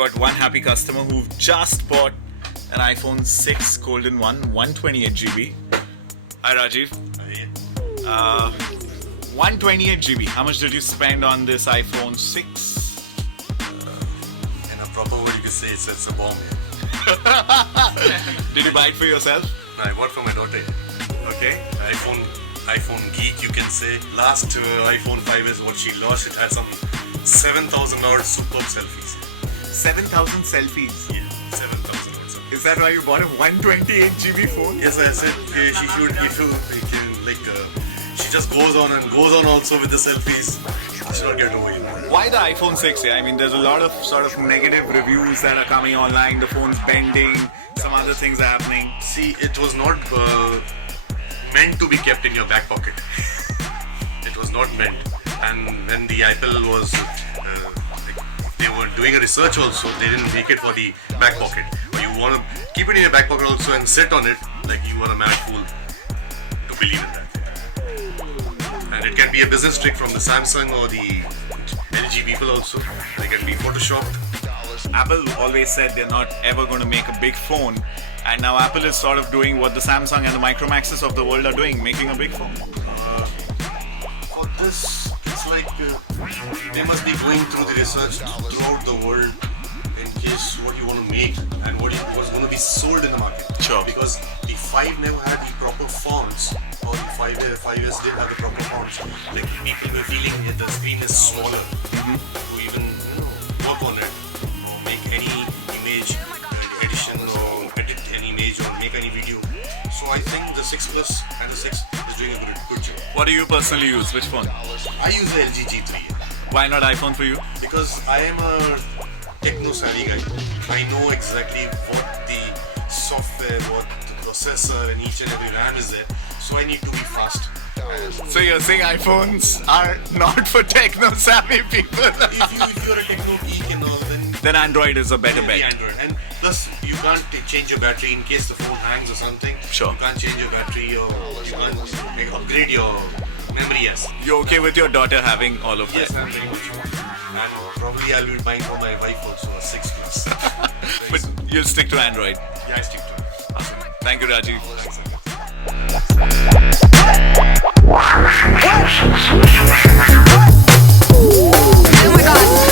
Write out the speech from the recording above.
got one happy customer who just bought an iPhone 6 Golden One, 128GB. Hi Rajiv. 128GB. How much did you spend on this iPhone 6? In a proper word, you could say it's a bomb. Did you buy it for yourself? No, I bought for my daughter. Okay. iPhone geek, you can say. Last iPhone 5S, what she lost, it had some 7,000 odd superb selfies. 7,000 selfies. Yeah, 7,000 odd selfies. Is that why you bought a 128GB phone? Yes, I said she should, she just goes on also with the selfies. She should not get over it. Why the iPhone 6? Yeah, I mean, there's a lot of sort of negative reviews that are coming online. The phone's bending, some other things are happening. See, it was not meant to be kept in your back pocket. It was not meant. And when the Apple was, they were doing a research also, they didn't make it for the back pocket. But you want to keep it in your back pocket also and sit on it like you are a mad fool to believe in that. And it can be a business trick from the Samsung or the LG people also. They can be photoshopped. Apple always said they're not ever going to make a big phone, and now Apple is sort of doing what the Samsung and the Micromaxes of the world are doing, making a big phone. For this, it's like they must be going through the research throughout the world in case what you want to make and what's going to be sold in the market. Sure. Because the 5 never had the proper fonts, or the 5S didn't have the proper fonts. Like people were feeling that the screen is smaller to even work on it or make any image edition or edit any image or make any video. So I think the 6 Plus and the 6 is doing a good job. What do you personally use? Which phone? I use the LG G3 Why not iPhone for you? because I am a techno savvy guy. I know exactly what the software, what the processor and each and every RAM is there. So I need to be fast. So you're saying iPhones are not for techno-savvy people? If you're a techno geek and all, Then Android is a better maybe bet. Android. And plus, you can't change your battery in case the phone hangs or something. Sure. You can't change your battery or you can't upgrade your memory. Yes. You're okay with your daughter having all of Yes, that? I'm very much. And probably I'll be buying for my wife also a 6 Plus. But you'll stick to Android. Yeah, I stick to it. Awesome. Thank you, Rajiv. Oh my god.